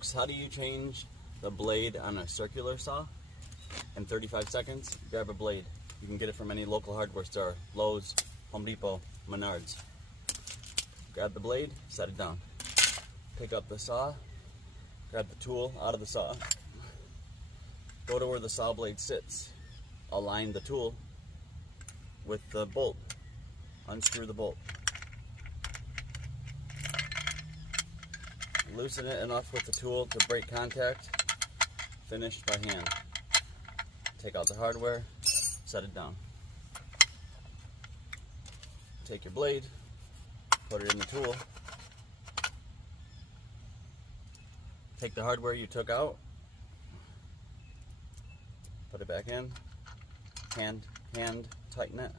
folks, how do you change the blade on a circular saw in 35 seconds? Grab a blade. You can get it from any local hardware store, Lowe's, Home Depot, Menards. Grab the blade, set it down. Pick up the saw, grab the tool out of the saw, go to where the saw blade sits, align the tool with the bolt, unscrew the bolt. Loosen it enough with the tool to break contact, finish by hand. Take out the hardware, set it down. Take your blade, put it in the tool, take the hardware you took out, put it back in, hand tighten it,